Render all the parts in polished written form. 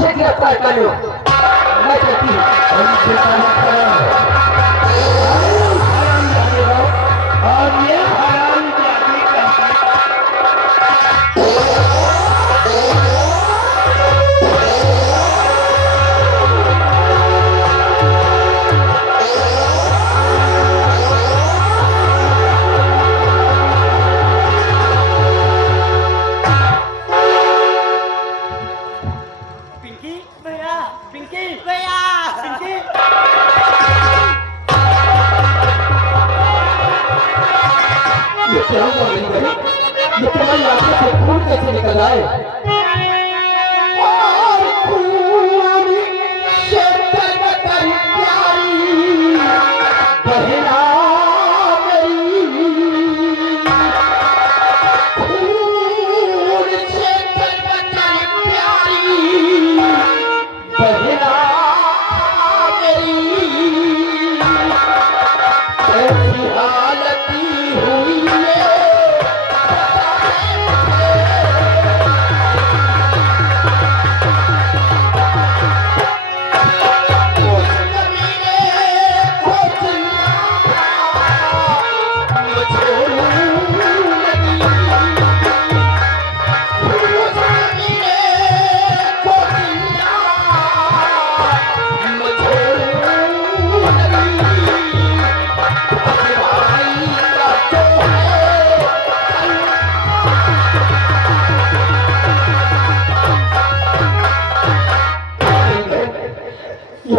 उसे गिरफ्तार कर लो। मैं कहती हूँ और ये हराम जाति का पिंकी भैया, पिंकी भैया, पिंकी। ये क्या हुआ मेरी बहन? ये तुम्हारी आंखों से खून कैसे निकल रहा है?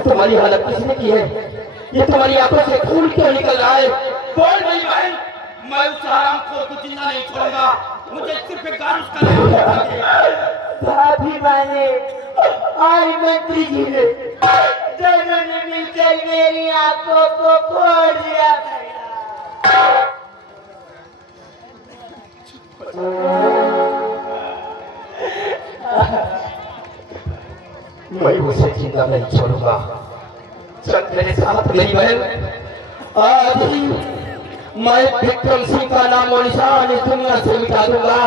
तुम्हारी हालत किसने की है? ये तुम्हारी आंखों से खून क्यों निकल रहा है? बोल मेरी बहन, मैं उस हरामखोर को जिंदा नहीं छोड़ूंगा। मुझे सिर्फ एक गार उसका नाम चाहिए। भाभी माने और मंत्री जी ने दोनों ने मिलकर मेरी आंखों को फोड़ दिया भैया। मैं उसे जिंदा नहीं छोड़ूंगा। चल मेरे साथ मेरी बहन। आज ही मैं विक्रम सिंह का नाम और निशान इस दुनिया से मिटा दूंगा।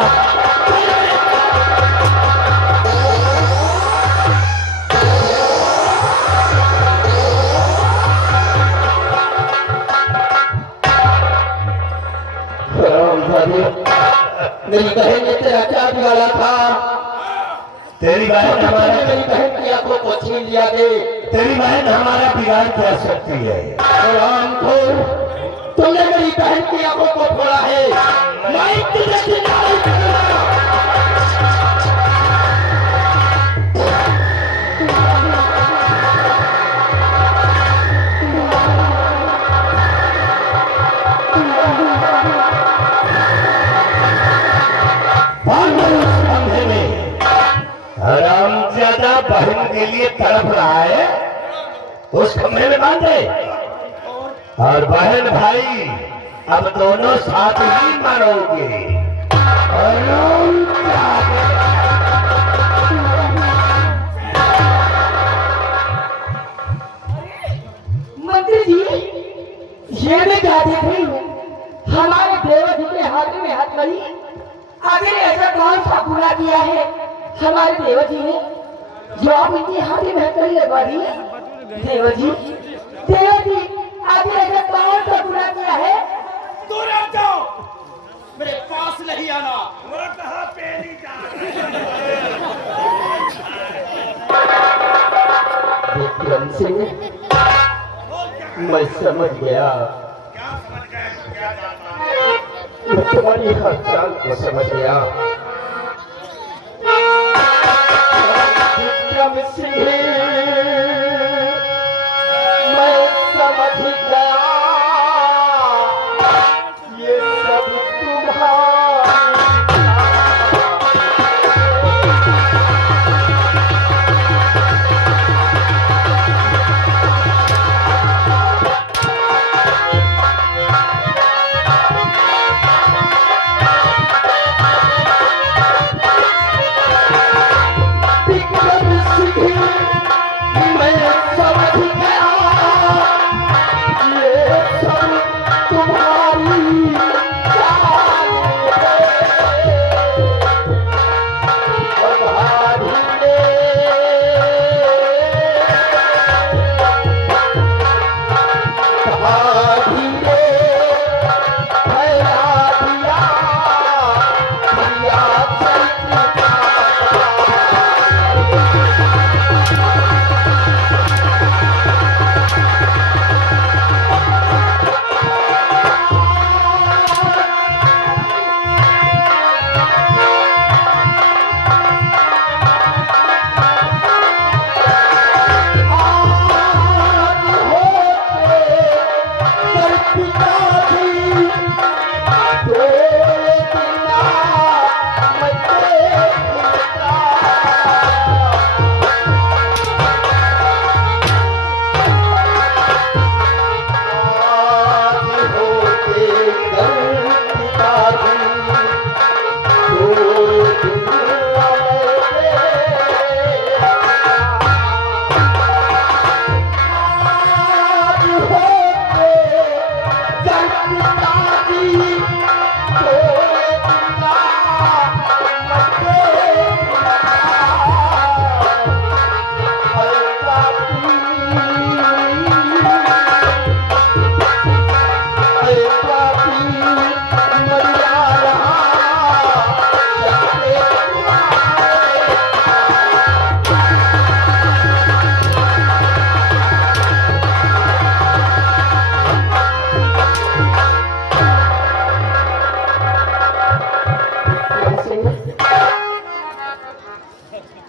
मेरी बहन ने तेरा क्या बिगाड़ा था? तेरी बहन हमारा मेरी बहन की आंखों को छीन लिया दे। तेरी बहन हमारा बिगाड़ कर सकती है। राम को तुमने मेरी बहन की आंखों को फोड़ा है। मैं तुझे जिंदा नहीं करूंगा। हरामजादा बहन के लिए तड़प रहा है, उस खंभे में बांध दे। और बहन भाई अब दोनों साथ ही मरोगे। मंत्री जी, ये मैं क्या देख रही हूँ? हमारे देवर जी के हाथ में हाथ लगी। आखिर ऐसा कौन सा बुरा किया है हमारे देवर जी ने जो आप इनकी हाथ में हाथ लगी लगवा दी? देवर जी, आखिर ऐसा कौन सा बुरा किया है? दूर हट जाओ, मेरे पास नहीं आना। वो कहाँ पे नहीं जा विक्रम सिंह, मैं समझ गया। क्या समझ गए? क्या जानता? मैं तुम्हारी हर चाल को समझ गया। विक्रम सिंह, मैं समझ गया। ये सब तुम्हारा विक्रम सिंह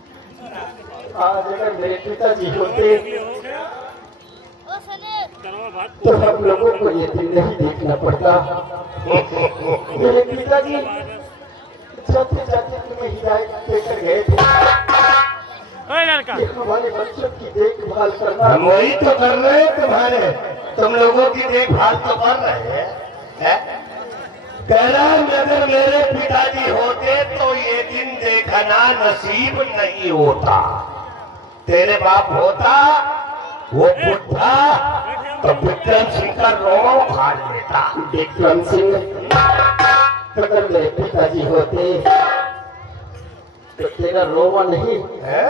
आज अगर मेरे पिताजी होते तो हम लोगों को ये दिन नहीं देखना पड़ता। मेरे पिताजी जाते जाते तुम्हें हिदायत देकर गए थे कि हमारे बच्चों की देखभाल करना। हम वही तो कर रहे हैं तुम्हारे, तुम लोगों की देखभाल तो कर रहे हैं। कह रहा हूं, अगर मेरे पिताजी होते तो ये दिन देखना नसीब नहीं होता। तेरे बाप होता वो बुढ़ा तो विक्रम सिंह का रोमा उखाड़ लेता। विक्रम सिंह, अगर मेरे पिताजी होते तो तेरा रोवा नहीं है?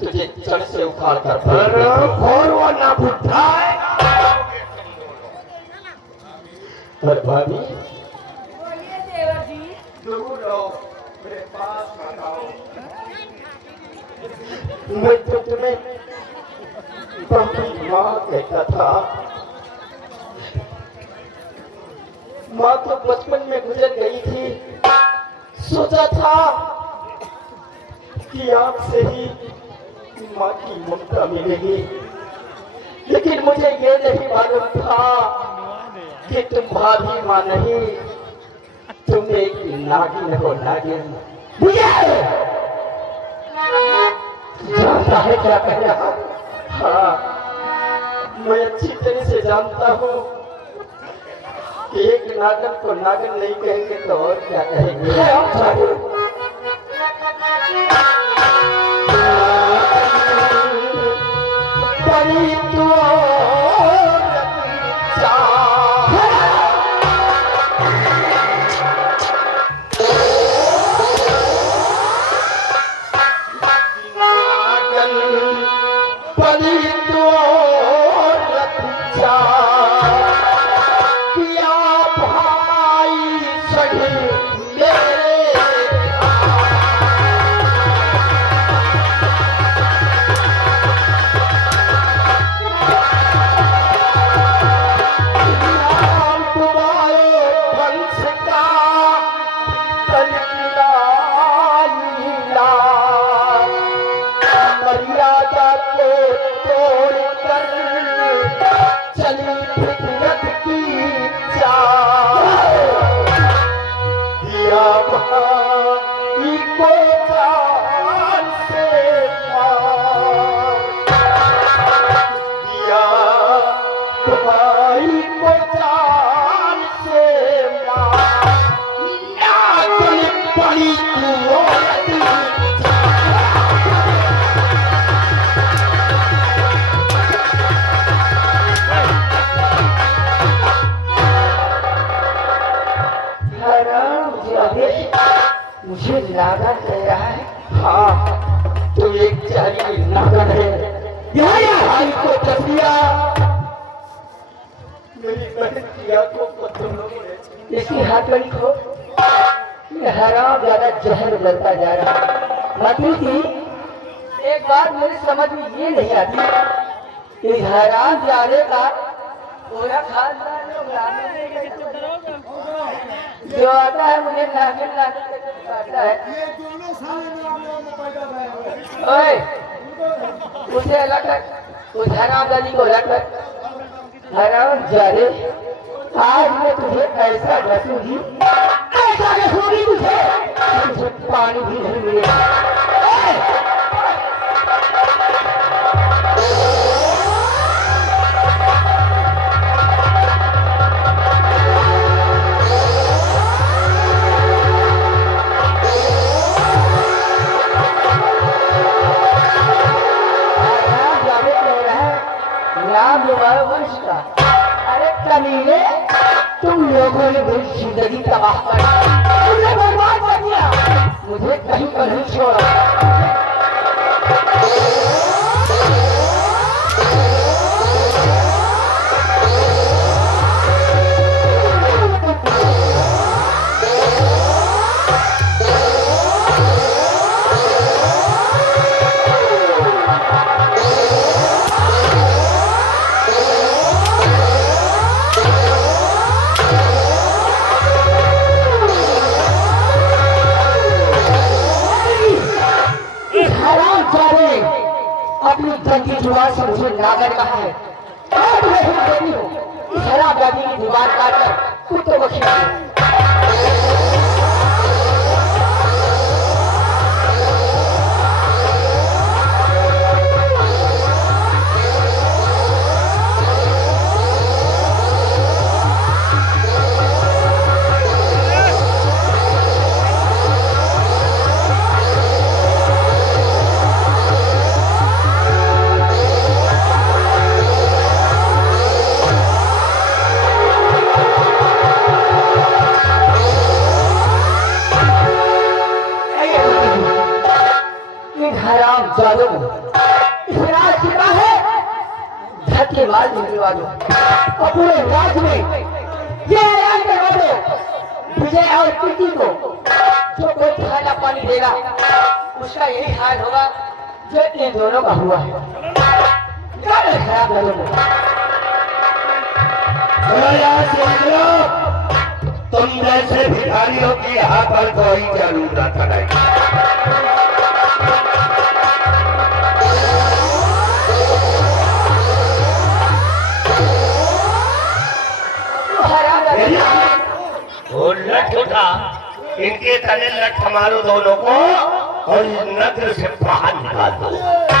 तुझे जड़ से उखाड़ कर अरे और वो ना बुढ़ा है। और भाभी बोलिए देवर जी। दूर रहो, मेरे पास मत आओ। मैं तो तुम्हें अपनी माँ कहता था। माँ तो बचपन में गुजर गई थी। सोचा था कि आपसे ही माँ की ममता मिलेगी, लेकिन मुझे ये नहीं मालूम था कि तुम भाभी माँ नहीं, तुम एक नागिन हो। नागिन जानता है क्या कह रहा? हाँ, मैं अच्छी तरह से जानता हूँ कि एक नागिन को नागिन नहीं कहेंगे तो और क्या कहेंगे? बड़ी तो मुझे नागन कह रहा है। हाँ, तू एक जहरीली नागन है। यहाँ को तस्वीर मेरी बहन की आंखों को तुम लोगों ने इसकी हाथ में लिखो। ये हराम ज्यादा जहर उगलता जा रहा है। मातू जी, एक बात मेरी समझ में ये नहीं आती कि हराम जाने का पूरा खानदान लोग जो आता है मुझे नागिन नागिन आता है। ओए, उसे अलग कर, उस हरामजादी को अलग कर। हराम जाने, आज मैं तुझे ऐसा रसूंगी, ऐसा रसूंगी तुझे पानी भी नहीं मिलेगा। अरे कमीने, तुम लोगों ने मेरी जिंदगी तबाह कर तुमने बर्बाद कर दिया। मुझे कहीं पर नहीं छोड़ा। अपनी गंदी जुबान से मुझे नागर का है और तुम्हें हिम्मत देती हूँ इस हराम जाति की जुबान काटकर कुत्तों को खिलाऊं। जादू इस राज की मां है धक्के मार देने वालों और पूरे राज में ये ऐलान करवा दो विजय और प्रीति को जो कोई खाना पानी देगा उसका यही हाल होगा जो इन दोनों का हुआ है। खराब लोगों तुम जैसे भिखारियों की यहाँ पर कोई जरूरत नहीं। वो लठ उठा इनके तले लठ मारो दोनों को और इस नगर से बाहर निकाल दो।